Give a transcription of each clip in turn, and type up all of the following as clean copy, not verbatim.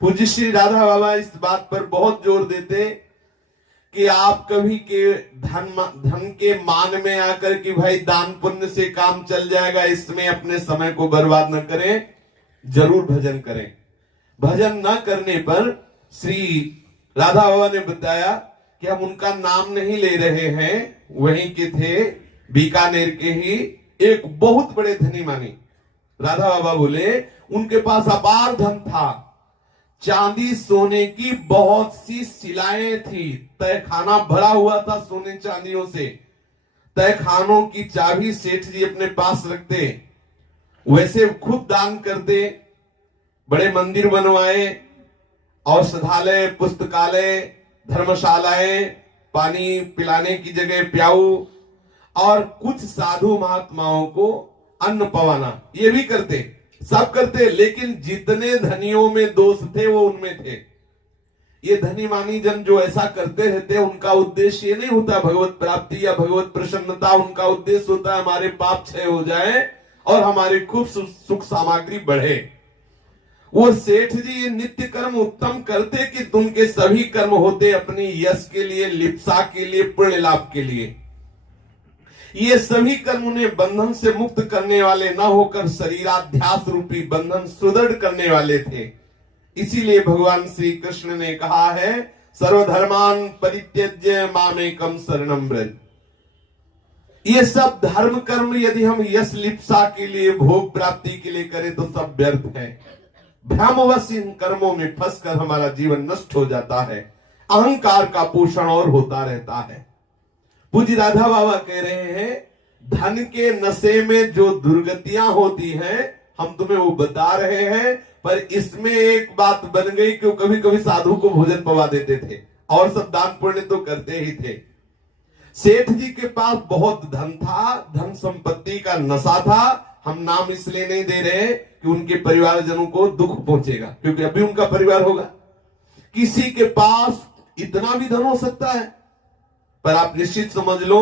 पूज्य श्री राधा बाबा इस बात पर बहुत जोर देते कि आप कभी के धन के मान में आकर कि भाई दान पुण्य से काम चल जाएगा, इसमें अपने समय को बर्बाद न करें, जरूर भजन करें। भजन न करने पर श्री राधा बाबा ने बताया कि हम उनका नाम नहीं ले रहे हैं, वहीं के थे बीकानेर के ही एक बहुत बड़े धनी मानी। राधा बाबा बोले उनके पास अपार धन था, चांदी सोने की बहुत सी शिलाएं थी, तहखाना भरा हुआ था सोने चांदियों से। तहखानों की चाबी सेठ जी अपने पास रखते, वैसे खूब दान करते, बड़े मंदिर बनवाए, औषधालय, पुस्तकालय, धर्मशालाएं, पानी पिलाने की जगह प्याऊ, और कुछ साधु महात्माओं को अन्न पवाना, ये भी करते, सब करते। लेकिन जितने धनियों में दोष थे वो उनमें थे। ये धनी मानी जन जो ऐसा करते रहते, उनका उद्देश्य ये नहीं होता भगवत प्राप्ति या भगवत प्रसन्नता, उनका उद्देश्य होता है हमारे पाप क्षय हो जाए और हमारी खूब सुख सामग्री बढ़े। वो सेठ जी ये नित्य कर्म उत्तम करते कि उनके सभी कर्म होते अपनी यश के लिए, लिप्सा के लिए, पुण्य लाभ के लिए। ये सभी कर्म उन्हें बंधन से मुक्त करने वाले न होकर शरीराध्यास रूपी बंधन सुदृढ़ करने वाले थे। इसीलिए भगवान श्री कृष्ण ने कहा है, सर्वधर्मान परित्यज्य मामेकम शरणं व्रज। ये सब धर्म कर्म यदि हम यश लिप्सा के लिए, भोग प्राप्ति के लिए करें तो सब व्यर्थ है। भ्रमवश इन कर्मों में फंसकर हमारा जीवन नष्ट हो जाता है, अहंकार का पोषण और होता रहता है। पूज्य राधा बाबा कह रहे हैं, धन के नशे में जो दुर्गतियां होती हैं हम तुम्हें वो बता रहे हैं, पर इसमें एक बात बन गई कि वो कभी कभी साधु को भोजन पवा देते थे और सब दान पुण्य तो करते ही थे। सेठ जी के पास बहुत धन था, धन संपत्ति का नशा था। हम नाम इसलिए नहीं दे रहे कि उनके परिवारजनों को दुख पहुंचेगा, क्योंकि अभी उनका परिवार होगा। किसी के पास इतना भी धन हो सकता है, पर आप निश्चित समझ लो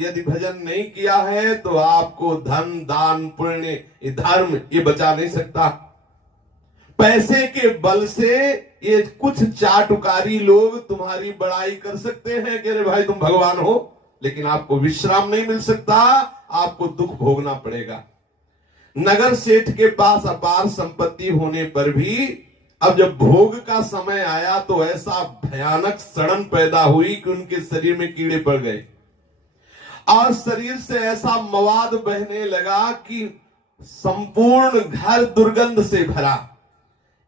यदि भजन नहीं किया है तो आपको धन, दान, पुण्य, धर्म ये बचा नहीं सकता। पैसे के बल से ये कुछ चाटुकारी लोग तुम्हारी बड़ाई कर सकते हैं कि अरे भाई तुम भगवान हो, लेकिन आपको विश्राम नहीं मिल सकता, आपको दुख भोगना पड़ेगा। नगर सेठ के पास अपार संपत्ति होने पर भी अब जब भोग का समय आया तो ऐसा भयानक सड़न पैदा हुई कि उनके शरीर में कीड़े पड़ गए और शरीर से ऐसा मवाद बहने लगा कि संपूर्ण घर दुर्गंध से भरा।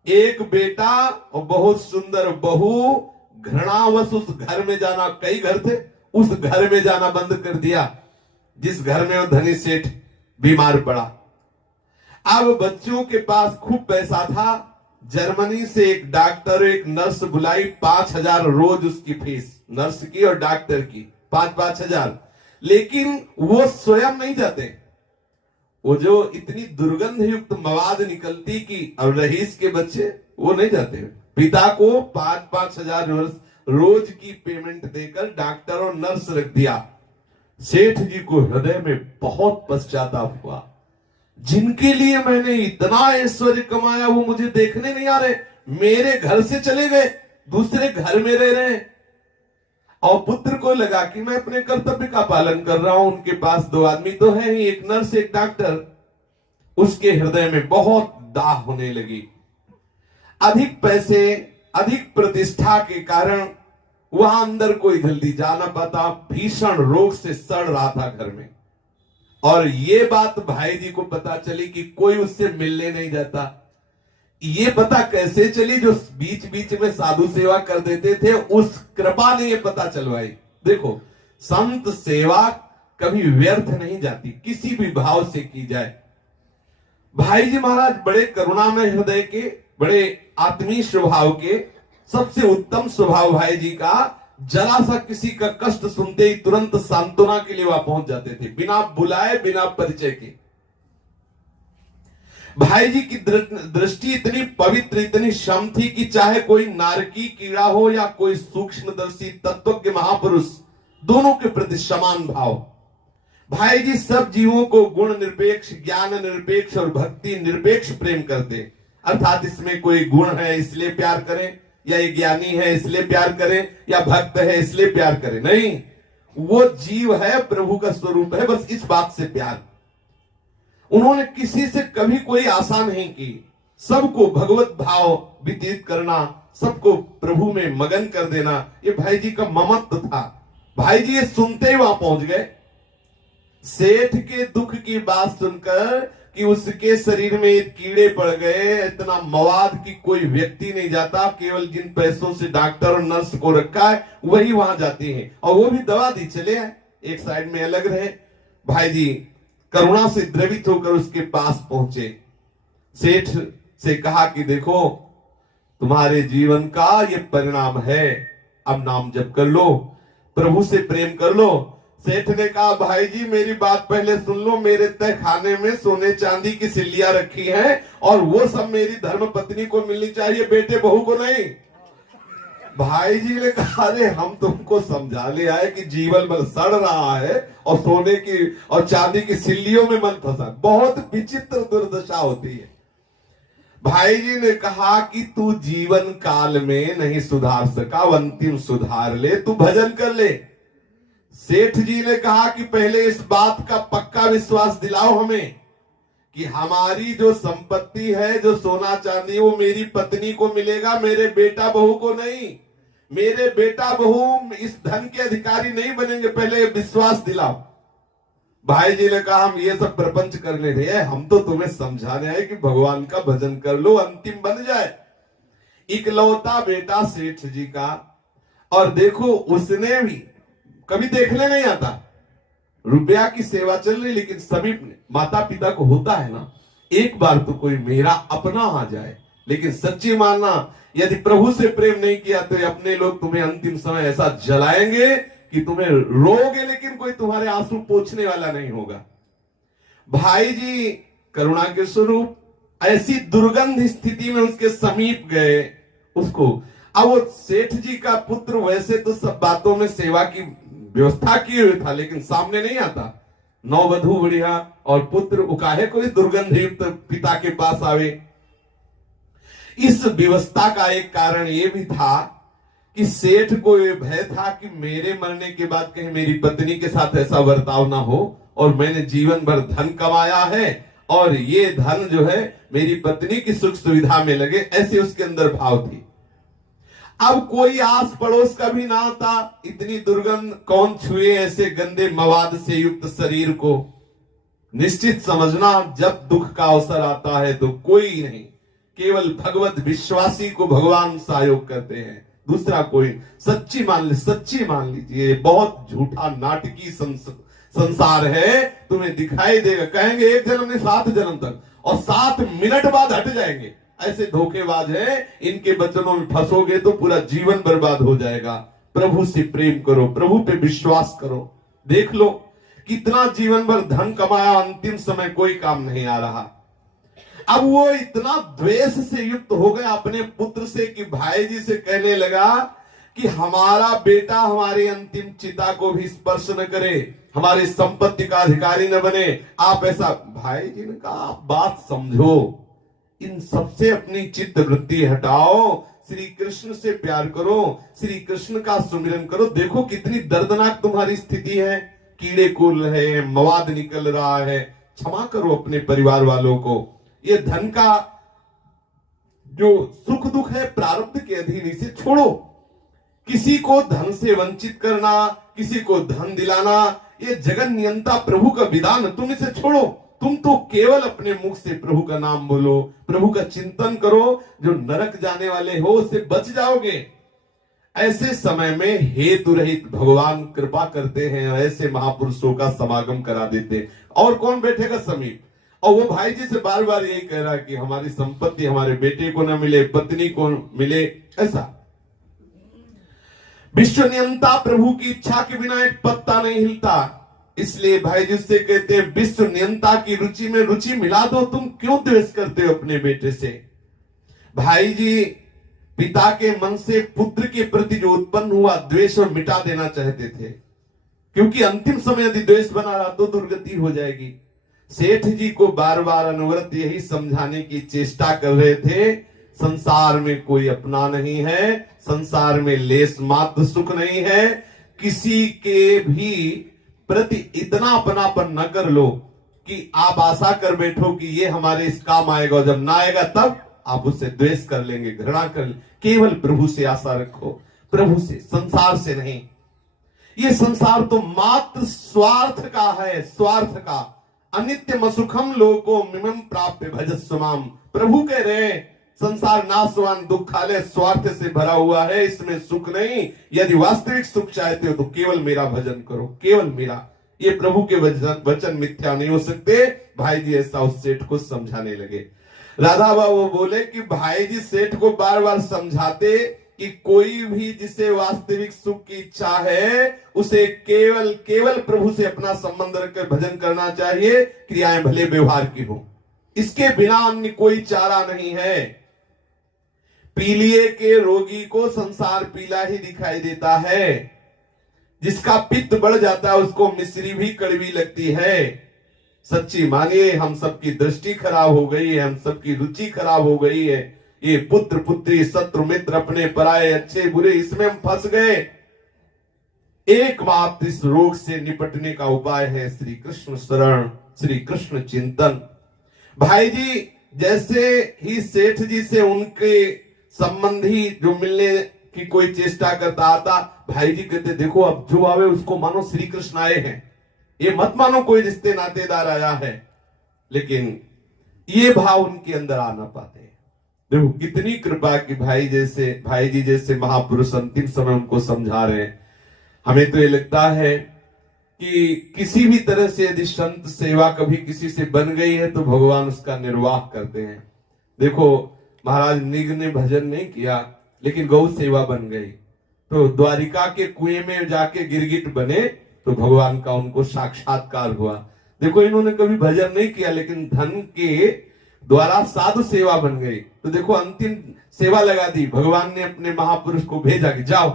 एक बेटा और बहुत सुंदर बहू, घृणावश उस घर में जाना, कई घर थे, उस घर में जाना बंद कर दिया जिस घर में वो धनी सेठ बीमार पड़ा। अब बच्चों के पास खूब पैसा था, जर्मनी से एक डॉक्टर, एक नर्स बुलाई, 5,000 रोज उसकी फीस, नर्स की और डॉक्टर की 5,000। लेकिन वो स्वयं नहीं जाते, वो जो इतनी दुर्गंध युक्त मवाद निकलती कि और रईस के बच्चे वो नहीं जाते। पिता को 5,000 रोज की पेमेंट देकर डॉक्टर और नर्स रख दिया। सेठ जी को हृदय में बहुत पश्चाताप हुआ, जिनके लिए मैंने इतना ऐश्वर्य कमाया वो मुझे देखने नहीं आ रहे, मेरे घर से चले गए, दूसरे घर में रह रहे हैं। और पुत्र को लगा कि मैं अपने कर्तव्य का पालन कर रहा हूं, उनके पास 2 आदमी तो है ही, एक नर्स एक डॉक्टर। उसके हृदय में बहुत दाह होने लगी। अधिक पैसे, अधिक प्रतिष्ठा के कारण वहां अंदर कोई जल्दी जा ना पाता, भीषण रोग से सड़ रहा था घर में। और ये बात भाई जी को पता चली कि कोई उससे मिलने नहीं जाता। ये पता कैसे चली? जो बीच बीच में साधु सेवा कर देते थे उस कृपा ने ये पता चलवाई। देखो, संत सेवा कभी व्यर्थ नहीं जाती, किसी भी भाव से की जाए। भाई जी महाराज बड़े करुणामय हृदय के, बड़े आत्मीय स्वभाव के, सबसे उत्तम स्वभाव भाई जी का। जरा सा किसी का कष्ट सुनते ही तुरंत सांत्वना के लिए वहां पहुंच जाते थे, बिना बुलाए, बिना परिचय के। भाई जी की दृष्टि इतनी पवित्र, इतनी क्षम थी कि चाहे कोई नारकी कीड़ा हो या कोई सूक्ष्मदर्शी तत्वज्ञ महापुरुष, दोनों के प्रति समान भाव। भाई जी सब जीवों को गुण निरपेक्ष, ज्ञान निरपेक्ष और भक्ति निरपेक्ष प्रेम करते। अर्थात इसमें कोई गुण है इसलिए प्यार करें, या ये ज्ञानी है इसलिए प्यार करें, या भक्त है इसलिए प्यार करें। नहीं, वो जीव है, प्रभु का स्वरूप है, बस इस बात से प्यार। उन्होंने किसी से कभी कोई आशा नहीं की, सबको भगवत भाव व्यतीत करना, सबको प्रभु में मगन कर देना, ये भाई जी का ममत्व था। भाई जी ये सुनते ही वहां पहुंच गए। सेठ के दुख की बात सुनकर कि उसके शरीर में कीड़े पड़ गए, इतना मवाद की कोई व्यक्ति नहीं जाता, केवल जिन पैसों से डॉक्टर और नर्स को रखा है वही वहां जाती हैं, और वो भी दवा दी चले आए, एक साइड में अलग रहे। भाई जी करुणा से द्रवित होकर उसके पास पहुंचे, सेठ से कहा कि देखो तुम्हारे जीवन का ये परिणाम है, अब नाम जप कर लो, प्रभु से प्रेम कर लो। सेठ ने कहा भाई जी मेरी बात पहले सुन लो, मेरे तय खाने में सोने चांदी की सिल्लियां रखी हैं और वो सब मेरी धर्म पत्नी को मिलनी चाहिए, बेटे बहू को नहीं। भाई जी ने कहा अरे हम तुमको समझा ले आए कि जीवन में सड़ रहा है और सोने की और चांदी की सिल्लियों में मन फंसा, बहुत विचित्र दुर्दशा होती है। भाई जी ने कहा कि तू जीवन काल में नहीं सुधार सका, अंतिम सुधार ले, तू भजन कर ले। सेठ जी ने कहा कि पहले इस बात का पक्का विश्वास दिलाओ हमें कि हमारी जो संपत्ति है, जो सोना चांदी, वो मेरी पत्नी को मिलेगा, मेरे बेटा बहू को नहीं। मेरे बेटा बहू इस धन के अधिकारी नहीं बनेंगे, पहले विश्वास दिलाओ। भाई जी ने कहा हम ये सब प्रपंच करने नहीं है, हम तो तुम्हें समझाने आए कि भगवान का भजन कर लो, अंतिम बन जाए। इकलौता बेटा सेठ जी का, और देखो उसने भी कभी देखने नहीं आता, रुपया की सेवा चल रही, लेकिन समीप माता पिता को होता है ना, एक बार तो कोई मेरा अपना आ जाए। लेकिन सच्ची मानना, यदि प्रभु से प्रेम नहीं किया तो अपने लोग तुम्हें अंतिम समय ऐसा जलाएंगे कि तुम्हें रोगे, लेकिन कोई तुम्हारे आंसू पोंछने वाला नहीं होगा। भाई जी करुणा के स्वरूप ऐसी दुर्गंध स्थिति में उसके समीप गए उसको। अब वो सेठ जी का पुत्र वैसे तो सब बातों में सेवा की व्यवस्था किए हुए था, लेकिन सामने नहीं आता। नौवधू बढ़िया और पुत्र उकाहे कोई दुर्गंध युक्त पिता के पास आवे। इस व्यवस्था का एक कारण यह भी था कि सेठ को यह भय था कि मेरे मरने के बाद कहीं मेरी पत्नी के साथ ऐसा बर्ताव ना हो, और मैंने जीवन भर धन कमाया है और ये धन जो है मेरी पत्नी की सुख सुविधा में लगे, ऐसे उसके अंदर भाव थी। अब कोई आस पड़ोस का भी ना आता, इतनी दुर्गंध कौन छुए ऐसे गंदे मवाद से युक्त शरीर को। निश्चित समझना जब दुख का अवसर आता है तो कोई नहीं, केवल भगवत विश्वासी को भगवान सहयोग करते हैं, दूसरा कोई। सच्ची मान लीजिए, बहुत झूठा नाटकी संसार है, तुम्हें दिखाई देगा, कहेंगे एक जन्म नहीं 7 जन्म तक, और 7 मिनट बाद हट जाएंगे। ऐसे धोखेबाज है, इनके वचनों में फंसोगे तो पूरा जीवन बर्बाद हो जाएगा। प्रभु से प्रेम करो, प्रभु पे विश्वास करो। देख लो कितना जीवन भर धन कमाया, अंतिम समय कोई काम नहीं आ रहा। अब वो इतना द्वेष से युक्त हो गया अपने पुत्र से कि भाई जी से कहने लगा कि हमारा बेटा हमारी अंतिम चिता को भी स्पर्श न करे, हमारी संपत्ति का अधिकारी न बने। आप ऐसा, भाई जी ने कहा आप बात समझो, इन सबसे अपनी चित्त वृत्ति हटाओ, श्री कृष्ण से प्यार करो, श्री कृष्ण का सुमिरन करो। देखो कितनी दर्दनाक तुम्हारी स्थिति है, कीड़े कुल है, मवाद निकल रहा है, क्षमा करो अपने परिवार वालों को। ये धन का जो सुख दुख है प्रारब्ध के अधीन, इसे छोड़ो। किसी को धन से वंचित करना, किसी को धन दिलाना, ये जगन नियंता प्रभु का विधान, तुम इसे छोड़ो। तुम तो केवल अपने मुख से प्रभु का नाम बोलो, प्रभु का चिंतन करो, जो नरक जाने वाले हो उससे बच जाओगे। ऐसे समय में हेतु रहित भगवान कृपा करते हैं, ऐसे महापुरुषों का समागम करा देते हैं। और कौन बैठेगा समीप? और वो भाई जी से बार बार यही कह रहा कि हमारी संपत्ति हमारे बेटे को न मिले, पत्नी को मिले। ऐसा विश्व नियंता प्रभु की इच्छा के बिना एक पत्ता नहीं हिलता। इसलिए भाई जी से कहते हैं विश्व नियंता की रुचि में रुचि मिला दो। तुम क्यों द्वेष करते हो अपने बेटे से? भाई जी पिता के मन से पुत्र के प्रति जो उत्पन्न हुआ द्वेष और मिटा देना चाहते थे, क्योंकि अंतिम समय यदि द्वेष बना रहा तो दुर्गति हो जाएगी। सेठ जी को बार बार अनवरत यही समझाने की चेष्टा कर रहे थे, संसार में कोई अपना नहीं है, संसार में लेस मात्र सुख नहीं है, किसी के भी प्रति इतना अपनापन न कर लो कि आप आशा कर बैठो कि ये हमारे इस काम आएगा, और जब ना आएगा तब आप उससे द्वेष कर लेंगे, घृणा कर लेंगे। केवल प्रभु से आशा रखो, प्रभु से, संसार से नहीं। ये संसार तो मात्र स्वार्थ का है, स्वार्थ का। अनित्यम सुखम लोको मिमं प्राप्य भजस्व माम। प्रभु कह रहे हैं संसार नाशवान दुखालय स्वार्थ से भरा हुआ है, इसमें सुख नहीं। यदि वास्तविक सुख चाहते हो तो केवल मेरा भजन करो, केवल मेरा। ये प्रभु के वचन मिथ्या नहीं हो सकते। भाई जी ऐसा उस सेठ को समझाने लगे। राधा बाबू बोले कि भाई जी सेठ को बार बार समझाते कि कोई भी जिसे वास्तविक सुख की इच्छा है उसे केवल केवल प्रभु से अपना संबंध रखकर भजन करना चाहिए, क्रियाएं भले व्यवहार की हो, इसके बिना अन्य कोई चारा नहीं है। पीलिए के रोगी को संसार पीला ही दिखाई देता है, जिसका पित्त बढ़ जाता है उसको मिश्री भी कड़वी लगती है। सच्ची मानिए हम सबकी दृष्टि खराब हो गई है, हम सबकी रुचि खराब हो गई है। ये पुत्र पुत्री शत्रु मित्र अपने पराये अच्छे बुरे, इसमें हम फंस गए। एकमात्र इस रोग से निपटने का उपाय है श्री कृष्ण शरण, श्री कृष्ण चिंतन। भाई जी जैसे ही सेठ जी से उनके संबंधी जो मिलने की कोई चेष्टा करता आता, भाई जी कहते देखो अब जो आवे उसको मानो श्री कृष्ण आए हैं, ये मत मानो कोई रिश्ते नातेदार आया है। लेकिन ये भाव उनके अंदर आ ना पाते। देखो कितनी कृपा की भाई जी जैसे महापुरुष अंतिम समय उनको समझा रहे हैं। हमें तो ये लगता है कि किसी भी तरह से यदि संत सेवा कभी किसी से बन गई है तो भगवान उसका निर्वाह करते हैं। देखो महाराज निग ने भजन नहीं किया लेकिन गौ सेवा बन गई, तो द्वारिका के कुएं में जाके गिरगिट बने तो भगवान का उनको साक्षात्कार हुआ। देखो इन्होंने कभी भजन नहीं किया लेकिन धन के द्वारा साधु सेवा बन गई, तो देखो अंतिम सेवा लगा दी, भगवान ने अपने महापुरुष को भेजा कि जाओ।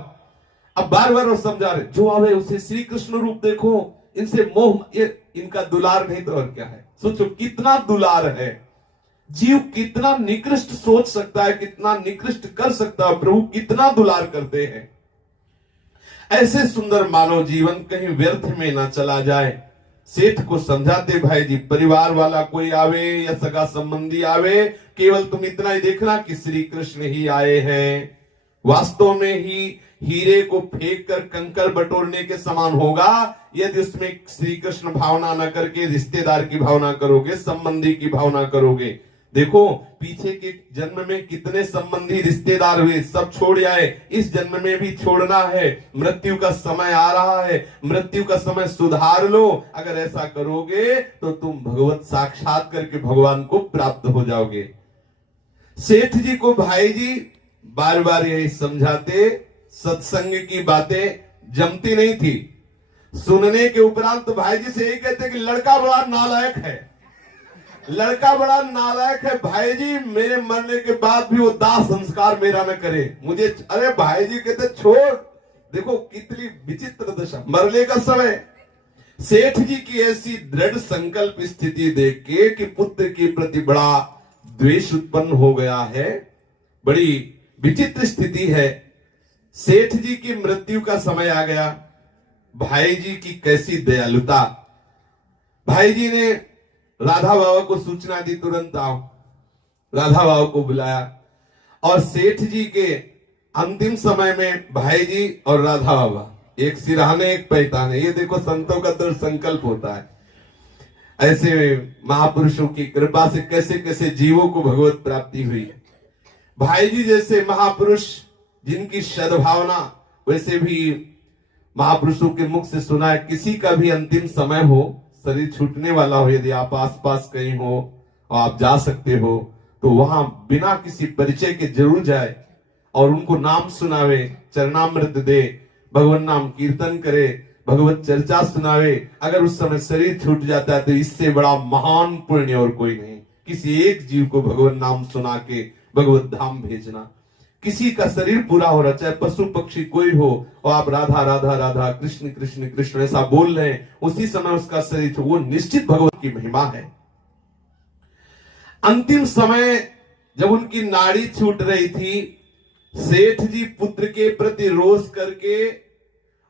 अब बार बार वो समझा रहे जो आवे उसे श्री कृष्ण रूप देखो, इनसे मोह, ये इनका दुलार नहीं तो और क्या है। सोचो कितना दुलार है, जीव कितना निकृष्ट सोच सकता है, कितना निकृष्ट कर सकता है, प्रभु कितना दुलार करते हैं। ऐसे सुंदर मानव जीवन कहीं व्यर्थ में ना चला जाए। सेठ को समझाते भाई जी परिवार वाला कोई आवे या सगा संबंधी आवे, केवल तुम इतना ही देखना कि श्री कृष्ण ही आए हैं। वास्तव में ही हीरे को फेंक कर कंकर बटोरने के समान होगा यदि उसमें श्री कृष्ण भावना न करके रिश्तेदार की भावना करोगे, संबंधी की भावना करोगे। देखो पीछे के जन्म में कितने संबंधी रिश्तेदार हुए, सब छोड़ आए, इस जन्म में भी छोड़ना है। मृत्यु का समय आ रहा है, मृत्यु का समय सुधार लो। अगर ऐसा करोगे तो तुम भगवत साक्षात करके भगवान को प्राप्त हो जाओगे। सेठ जी को भाई जी बार बार यही समझाते, सत्संग की बातें जमती नहीं थी। सुनने के उपरांत तो भाई जी से यही कहते कि लड़का बड़ा नालायक है, लड़का बड़ा नालायक है। भाई जी मेरे मरने के बाद भी वो दाह संस्कार मेरा न करे मुझे। अरे भाई जी कहते छोड़, देखो कितनी विचित्र दशा, मरने का समय। सेठ जी की ऐसी दृढ़ संकल्प स्थिति देख के कि पुत्र के प्रति बड़ा द्वेष उत्पन्न हो गया है, बड़ी विचित्र स्थिति है। सेठ जी की मृत्यु का समय आ गया, भाई जी की कैसी दयालुता। भाई जी ने राधा बाबा को सूचना दी, तुरंत आओ। राधा बाबा को बुलाया और सेठ जी के अंतिम समय में भाई जी और राधा बाबा, एक सिरहाने एक पैताने। ये देखो संतों का दृढ़ संकल्प होता है। ऐसे महापुरुषों की कृपा से कैसे कैसे जीवों को भगवत प्राप्ति हुई। भाई जी जैसे महापुरुष जिनकी सद्भावना, वैसे भी महापुरुषों के मुख से सुना है किसी का भी अंतिम समय हो, शरीर छूटने वाला हो, यदि आप आसपास कहीं हो और आप जा सकते हो तो वहां बिना किसी परिचय के जरूर जाए और उनको नाम सुनावे, चरणामृत दे, भगवान नाम कीर्तन करे, भगवत चर्चा सुनावे। अगर उस समय शरीर छूट जाता है तो इससे बड़ा महान पुण्य और कोई नहीं, किसी एक जीव को भगवान नाम सुना के भगवत धाम भेजना। किसी का शरीर पूरा हो रहा, चाहे पशु पक्षी कोई हो, और आप राधा राधा राधा कृष्ण कृष्ण कृष्ण ऐसा बोल रहे हैं, उसी समय उसका शरीर, वो निश्चित भगवान की महिमा है। अंतिम समय जब उनकी नाड़ी छूट रही थी, सेठ जी पुत्र के प्रति रोष करके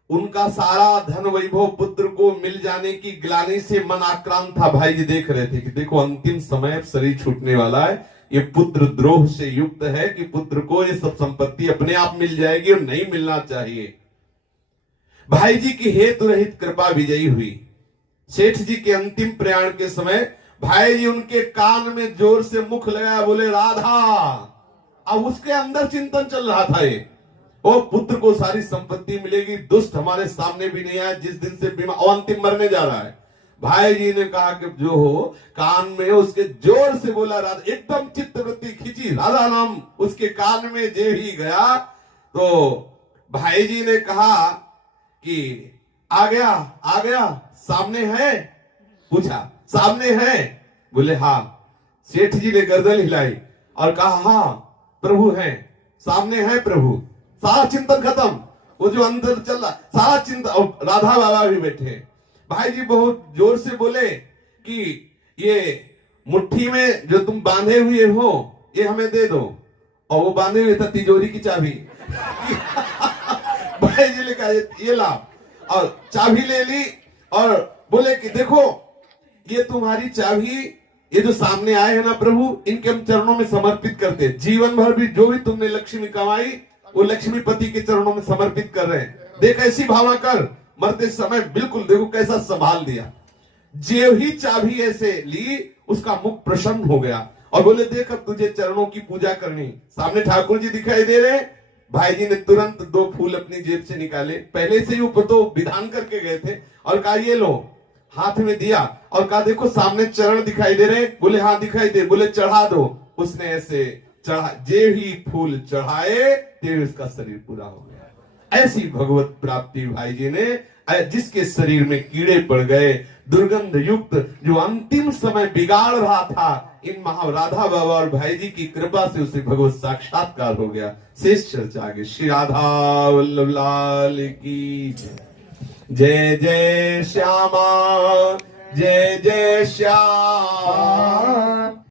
उनका सारा धन वैभव पुत्र को मिल जाने की ग्लानि से मन आक्रांत था। भाई जी देख रहे थे कि देखो अंतिम समय शरीर छूटने वाला है, ये पुत्र द्रोह से युक्त है कि पुत्र को ये सब संपत्ति अपने आप मिल जाएगी और नहीं मिलना चाहिए। भाई जी की हेतु रहित कृपा विजयी हुई। सेठ जी के अंतिम प्रयाण के समय भाई जी उनके कान में जोर से मुख लगाया, बोले राधा। अब उसके अंदर चिंतन चल रहा था, ये ओ पुत्र को सारी संपत्ति मिलेगी, दुष्ट हमारे सामने भी नहीं आया, जिस दिन से बीमार अंतिम मरने जा रहा है। भाई जी ने कहा कि जो हो, कान में उसके जोर से बोला राधा, एकदम चित्तवृत्ति खींची, राधा नाम उसके कान में जे ही गया तो भाई जी ने कहा कि आ गया सामने है? पूछा सामने है? बोले हाँ। सेठ जी ने गर्दन हिलाई और कहा हाँ प्रभु है, सामने है प्रभु। सारा चिंतन खत्म, वो जो अंदर चल रहा सारा चिंतन, और राधा बाबा भी बैठे। भाई जी बहुत जोर से बोले कि ये मुट्ठी में जो तुम बांधे हुए हो ये हमें दे दो, और वो बांधे हुए था तिजोरी की चाबी। भाई जी ने कहा ये ला, और चाबी ले ली और बोले कि देखो ये तुम्हारी चाबी, ये जो सामने आए हैं ना प्रभु, इनके हम चरणों में समर्पित करते हैं। जीवन भर भी जो भी तुमने लक्ष्मी कमाई वो लक्ष्मीपति के चरणों में समर्पित कर रहे हैं। देख ऐसी भावना कर, मरते समय बिल्कुल देखो कैसा संभाल दिया। जो ही चाबी ऐसे ली उसका मुख प्रसन्न हो गया और बोले देख अब तुझे चरणों की पूजा करनी। सामने ठाकुर जी दिखाई दे रहे। भाई जी ने तुरंत 2 फूल अपनी जेब से निकाले, पहले से ही तो विधान करके गए थे, और कहा ये लो, हाथ में दिया और कहा देखो सामने चरण दिखाई दे रहे? बोले हाँ दिखाई दे। बोले चढ़ा दो। उसने ऐसे चढ़ा, जे ही फूल चढ़ाए ते उसका शरीर पूरा हो गया। ऐसी भगवत प्राप्ति भाई जी ने, जिसके शरीर में कीड़े पड़ गए, दुर्गंध युक्त, जो अंतिम समय बिगाड़ रहा था, इन राधा बाबा और भाई जी की कृपा से उसे भगवत साक्षात्कार हो गया। शेष चर्चा आगे। श्री राधा वल्लभ लाल की जय जय श्यामा, जय जय श्याम।